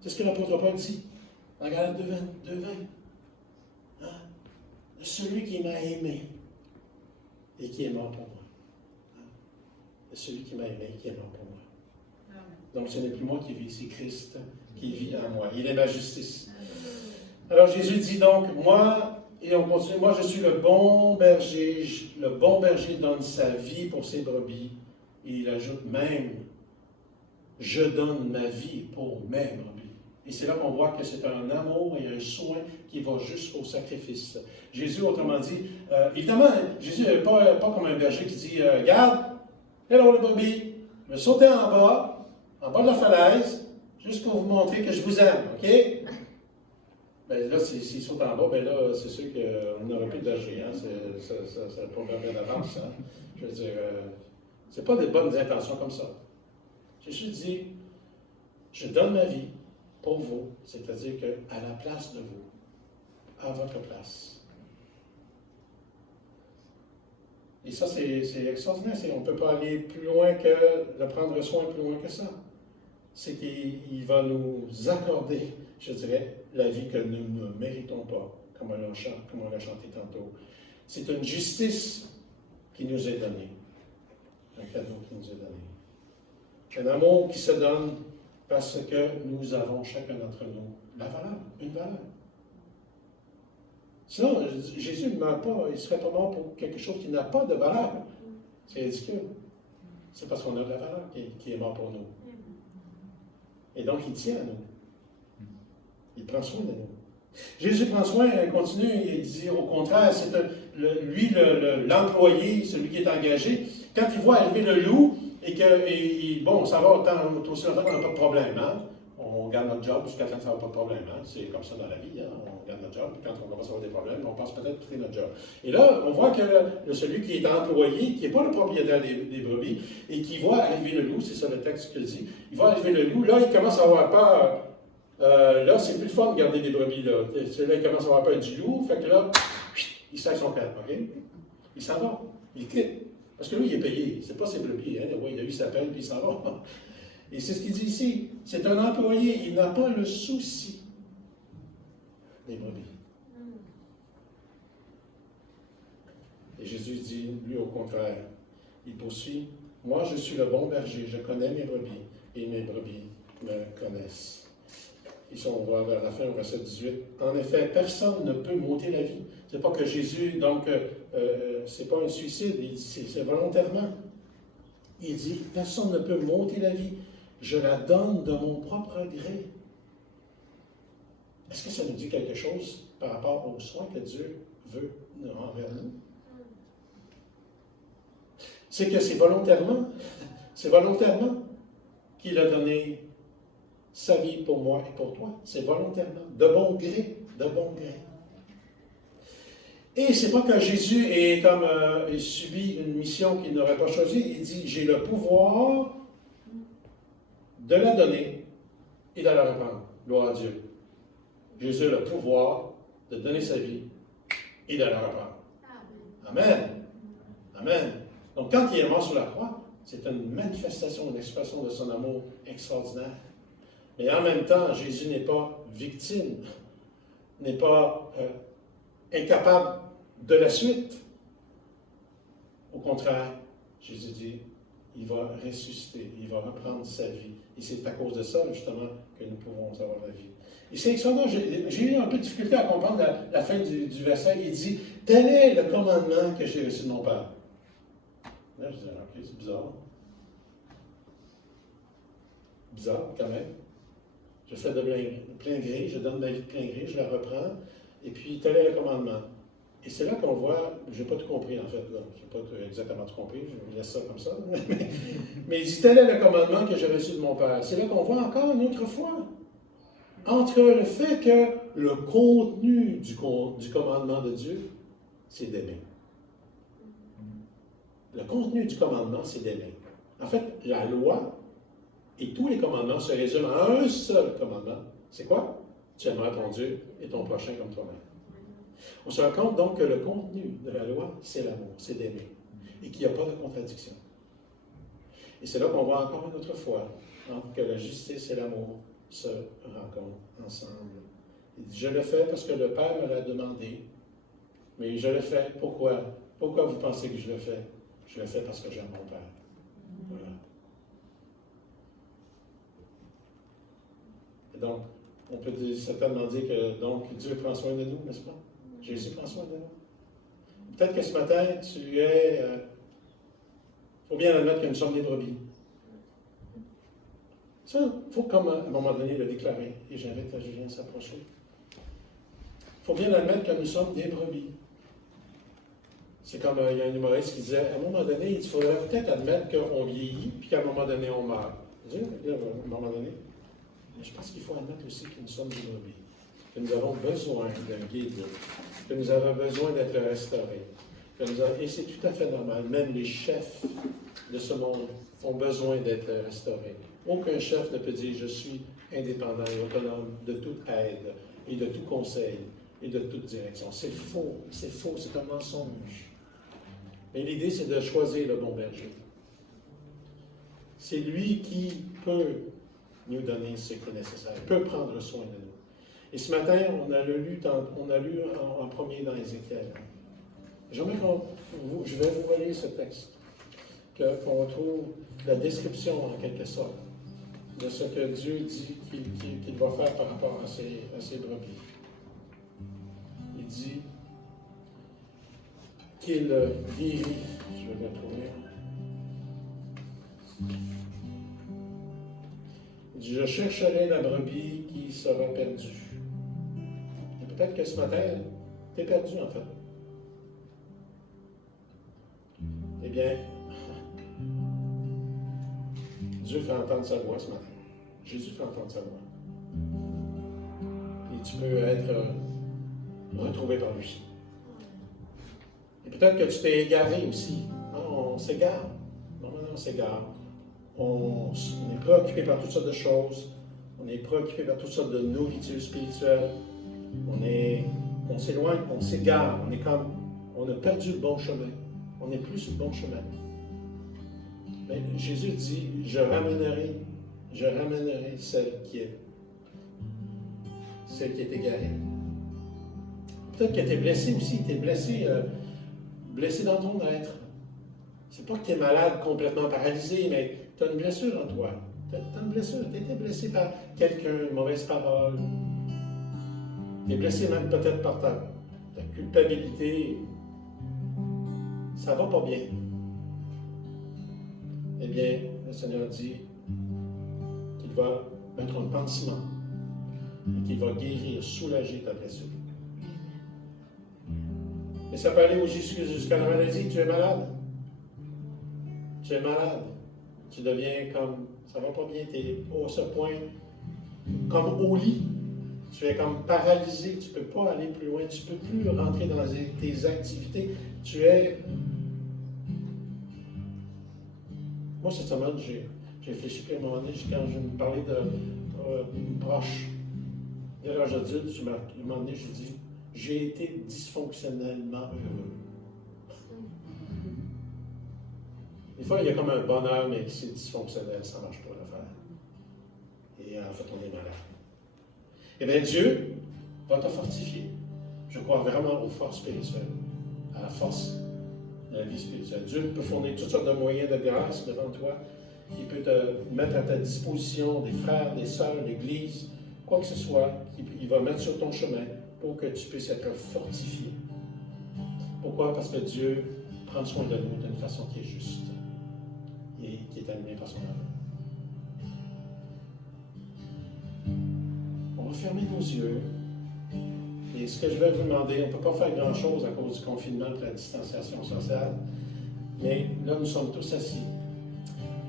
C'est ce que l'apôtre Paul dit dans Galates 2:20. Celui qui m'a aimé et qui est mort pour moi. Celui qui m'a aimé et qui est mort pour moi. Donc ce n'est plus moi qui vis, c'est Christ qui vit en moi. Il est ma justice. Alors Jésus dit donc, et on continue, moi je suis le bon berger donne sa vie pour ses brebis. Et il ajoute même, je donne ma vie pour mes brebis. Et c'est là qu'on voit que c'est un amour et un soin qui va jusqu'au sacrifice. Jésus, autrement dit, évidemment, Jésus n'est pas comme un berger qui dit, regarde, hello les brebis, je vais sauter en bas de la falaise, juste pour vous montrer que je vous aime, OK? Bien là, s'il saute en bas, bien là, c'est sûr qu'on n'aura plus de berger, hein? Ça n'a pas bien d'avance, hein? Je veux dire, c'est pas des bonnes intentions comme ça. Jésus dit, je donne ma vie pour vous, c'est-à-dire qu'à la place de vous, à votre place. Et ça, c'est extraordinaire. On ne peut pas aller plus loin que de prendre soin plus loin que ça. C'est qu'il va nous accorder, je dirais, la vie que nous ne méritons pas, comme on l'a chanté tantôt. C'est une justice qui nous est donnée. Un cadeau qui nous est donné. Un amour qui se donne parce que nous avons chacun d'entre nous la valeur, une valeur. Sinon, Jésus ne meurt pas, il ne serait pas mort pour quelque chose qui n'a pas de valeur. C'est ridicule. C'est parce qu'on a de la valeur qui est mort pour nous. Et donc, il tient à nous. Il prend soin de nous. Jésus prend soin, il continue, il dit au contraire, c'est lui l'employé, celui qui est engagé, quand il voit arriver le loup, et que, bon, ça va aussi longtemps qu'on n'a pas de problème, hein? On garde notre job jusqu'à temps que ça n'a pas de problème, hein? C'est comme ça dans la vie, hein? On garde notre job, puis quand on commence à avoir des problèmes, on pense peut-être quitter notre job. Et là, on voit que celui qui est employé, qui n'est pas le propriétaire des brebis, et qui voit arriver le loup, c'est ça le texte que dit, il voit arriver le loup, là, il commence à avoir peur. Là, c'est plus fun de garder des brebis, là. Là, il commence à avoir peur du loup, fait que là, il serre son cœur, OK? Il s'en va, il quitte. Parce que lui, il est payé. Ce n'est pas ses brebis. Hein? Ouais, il a eu sa peine, puis il s'en va. Et c'est ce qu'il dit ici. C'est un employé. Il n'a pas le souci des brebis. Et Jésus dit, lui, au contraire, il poursuit, moi, je suis le bon berger. Je connais mes brebis. Et mes brebis me connaissent. Ici, on voit vers la fin, au verset 18. En effet, personne ne peut m'ôter la vie. C'est pas que Jésus, donc, c'est pas un suicide, c'est volontairement. Il dit, personne ne peut m'ôter la vie. Je la donne de mon propre gré. Est-ce que ça nous dit quelque chose par rapport aux soins que Dieu veut envers nous? C'est que c'est volontairement qu'il a donné sa vie pour moi et pour toi. C'est volontairement, de bon gré, de bon gré. Et c'est pas que Jésus est comme il subit une mission qu'il n'aurait pas choisie. Il dit, j'ai le pouvoir de la donner et de la reprendre. Gloire à Dieu. Jésus a le pouvoir de donner sa vie et de la reprendre. Amen. Amen. Donc quand il est mort sur la croix, c'est une manifestation, une expression de son amour extraordinaire. Mais en même temps, Jésus n'est pas victime, n'est pas incapable de la suite. Au contraire, Jésus dit, il va ressusciter, il va reprendre sa vie. Et c'est à cause de ça, justement, que nous pouvons avoir la vie. Et c'est extraordinaire, j'ai eu un peu de difficulté à comprendre la fin du verset. Il dit, tel est le commandement que j'ai reçu de mon Père. Là, je dis, ok, c'est bizarre. Bizarre, quand même. Je fais de plein gré, je donne ma vie de plein gré, je la reprends, et puis tel est le commandement. Et c'est là qu'on voit, je n'ai pas tout compris en fait, là. Je n'ai pas exactement tout compris, je vous laisse ça comme ça. Mais il dit, tel est le commandement que j'ai reçu de mon Père. C'est là qu'on voit encore une autre fois entre le fait que le contenu du commandement de Dieu, c'est d'aimer. Le contenu du commandement, c'est d'aimer. En fait, la loi et tous les commandements se résument à un seul commandement. C'est quoi? Tu aimeras ton Dieu et ton prochain comme toi-même. On se rend compte donc que le contenu de la loi, c'est l'amour, c'est d'aimer. Et qu'il n'y a pas de contradiction. Et c'est là qu'on voit encore une autre fois que la justice et l'amour se rencontrent ensemble. Il dit, je le fais parce que le Père me l'a demandé, mais je le fais, pourquoi? Pourquoi vous pensez que je le fais? Je le fais parce que j'aime mon Père. Voilà. Et donc, on peut certainement dire que donc, Dieu prend soin de nous, n'est-ce pas? Jésus prend soin de nous. Peut-être que ce matin, tu es... Il faut bien admettre que nous sommes des brebis. Ça, il faut comme à un moment donné le déclarer. Et j'invite Julien à s'approcher. Il faut bien admettre que nous sommes des brebis. C'est comme il y a un humoriste qui disait, à un moment donné, il faudrait peut-être admettre qu'on vieillit, puis qu'à un moment donné, on meurt. À un moment donné, mais je pense qu'il faut admettre aussi que nous sommes des brebis, que nous avons besoin d'un guide, que nous avons besoin d'être restaurés. Et c'est tout à fait normal. Même les chefs de ce monde ont besoin d'être restaurés. Aucun chef ne peut dire, je suis indépendant et autonome de toute aide et de tout conseil et de toute direction. C'est faux, c'est un mensonge. Mais l'idée, c'est de choisir le bon berger. C'est lui qui peut nous donner ce qui est nécessaire, peut prendre soin de nous. Et ce matin, on a lu en premier dans Ézéchiel. Je vais vous relire ce texte, qu'on trouve la description, en quelque sorte, de ce que Dieu dit qu'il va faire par rapport à ses brebis. Il dit qu'il guérit, je vais le trouver. Il dit, je chercherai la brebis qui sera perdue. Et peut-être que ce matin, tu es perdu en fait. Eh bien, Dieu fait entendre sa voix ce matin. Jésus fait entendre sa voix. Et tu peux être retrouvé par lui. Et peut-être que tu t'es égaré aussi. Non, on s'égare. Non, on s'égare. On est préoccupé par toutes sortes de choses. On est préoccupé par toutes sortes de nourriture spirituelle. On s'éloigne, on s'égare. On a perdu le bon chemin. On n'est plus sur le bon chemin. Mais Jésus dit, je ramènerai celle qui est égarée. Peut-être que tu es blessé aussi, tu es blessé dans ton être. C'est pas que tu es malade, complètement paralysé, mais tu as une blessure en toi. Tu as une blessure, tu as été blessé par quelqu'un, une mauvaise parole. Tu es blessé même peut-être par ta culpabilité. Ça va pas bien. Eh bien, le Seigneur dit qu'il va mettre un pansement et qu'il va guérir, soulager ta blessure. Et ça peut aller jusqu'à la maladie. Tu es malade. Tu es malade. Tu deviens comme, ça va pas bien, tu es à ce point, comme au lit. Tu es comme paralysé, tu ne peux pas aller plus loin, tu ne peux plus rentrer dans tes activités. Tu es... Moi, cette semaine, j'ai réfléchi, puis à un moment donné, quand je me parlais d'une proche, dès l'âge adulte, à un moment donné, j'ai dit, j'ai été dysfonctionnellement heureux. Des fois, il y a comme un bonheur, mais c'est dysfonctionnel, ça ne marche pas l'affaire. Et en fait, on est malade. Eh bien, Dieu va te fortifier. Je crois vraiment aux forces spirituelles, à la force de la vie spirituelle. Dieu peut fournir toutes sortes de moyens de grâce devant toi. Il peut te mettre à ta disposition des frères, des sœurs, l'Église, quoi que ce soit, il va mettre sur ton chemin pour que tu puisses être fortifié. Pourquoi? Parce que Dieu prend soin de nous d'une façon qui est juste et qui est animée par son amour. On va fermer nos yeux. Et ce que je vais vous demander, on ne peut pas faire grand-chose à cause du confinement et de la distanciation sociale. Mais là, nous sommes tous assis.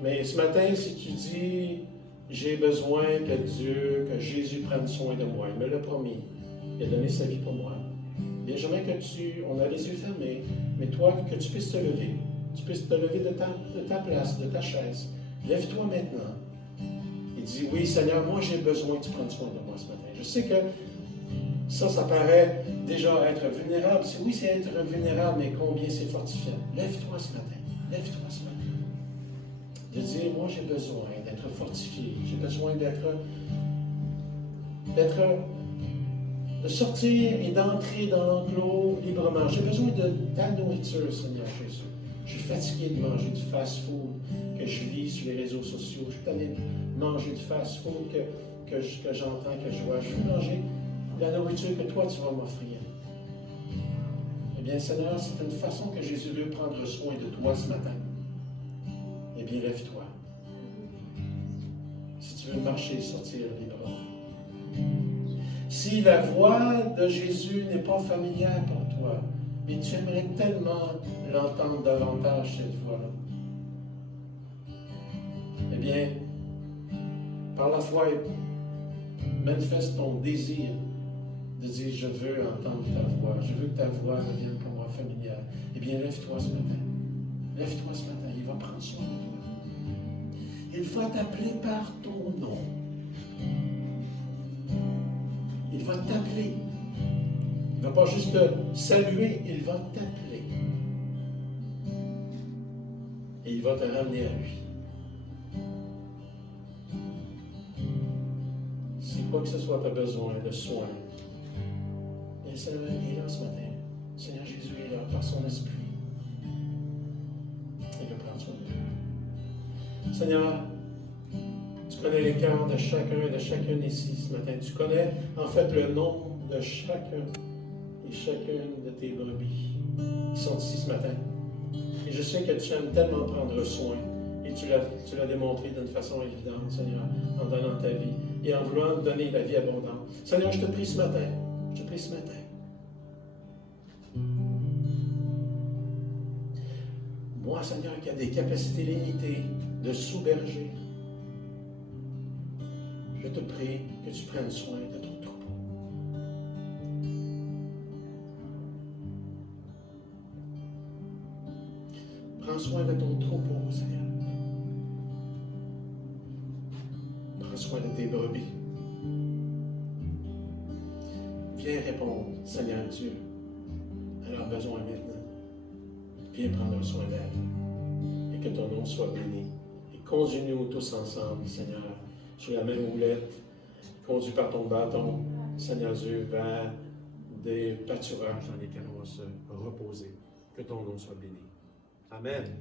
Mais ce matin, si tu dis, j'ai besoin que Jésus prenne soin de moi. Il me l'a promis. Il a donné sa vie pour moi. Bien, j'aimerais on a les yeux fermés, mais toi, que tu puisses te lever. Tu puisses te lever de ta place, de ta chaise. Lève-toi maintenant. Et dis, oui, Seigneur, moi j'ai besoin que tu prennes soin de moi ce matin. Je sais que ça paraît déjà être vulnérable. Oui, c'est être vulnérable, mais combien c'est fortifiant. Lève-toi ce matin. Lève-toi ce matin. De dire, moi j'ai besoin d'être fortifié. J'ai besoin de sortir et d'entrer dans l'enclos librement. J'ai besoin de ta nourriture, Seigneur Jésus. Je suis fatigué de manger du fast-food que je lis sur les réseaux sociaux. Je suis tanné de manger du fast-food que j'entends, que je vois. Je veux manger la nourriture que toi, tu vas m'offrir. Eh bien, Seigneur, c'est une façon que Jésus veut prendre soin de toi ce matin. Eh bien, lève-toi. Si tu veux marcher et sortir librement. Si la voix de Jésus n'est pas familière pour toi, mais tu aimerais tellement l'entendre davantage, cette voix-là, eh bien, par la foi, manifeste ton désir de dire, je veux entendre ta voix, je veux que ta voix devienne pour moi familière. Eh bien, lève-toi ce matin. Lève-toi ce matin, il va prendre soin de toi. Il va t'appeler par ton nom. Il va t'appeler. Il ne va pas juste te saluer, il va t'appeler. Et il va te ramener à lui. Si quoi que ce soit tu as besoin de soins, et le Seigneur est là ce matin. Le Seigneur Jésus est là par son esprit. Il veut prendre soin de toi. Seigneur, tu connais les cœurs de chacun et de chacune ici ce matin. Tu connais en fait le nom de chacun et chacune de tes brebis qui sont ici ce matin. Et je sais que tu aimes tellement prendre soin. Et tu l'as démontré d'une façon évidente, Seigneur, en donnant ta vie et en voulant te donner la vie abondante. Seigneur, je te prie ce matin. Je te prie ce matin. Moi, Seigneur, qui a des capacités limitées de sous-berger, je te prie que tu prennes soin de ton troupeau. Prends soin de ton troupeau, Seigneur. Prends soin de tes brebis. Viens répondre, Seigneur Dieu, à leurs besoins maintenant. Viens prendre soin d'elle. Et que ton nom soit béni. Et conduis-nous tous ensemble, Seigneur, sur la même houlette, conduit par ton bâton, Seigneur Dieu, vers des pâturages dans lesquels on va se reposer. Que ton nom soit béni. Amen. Amen.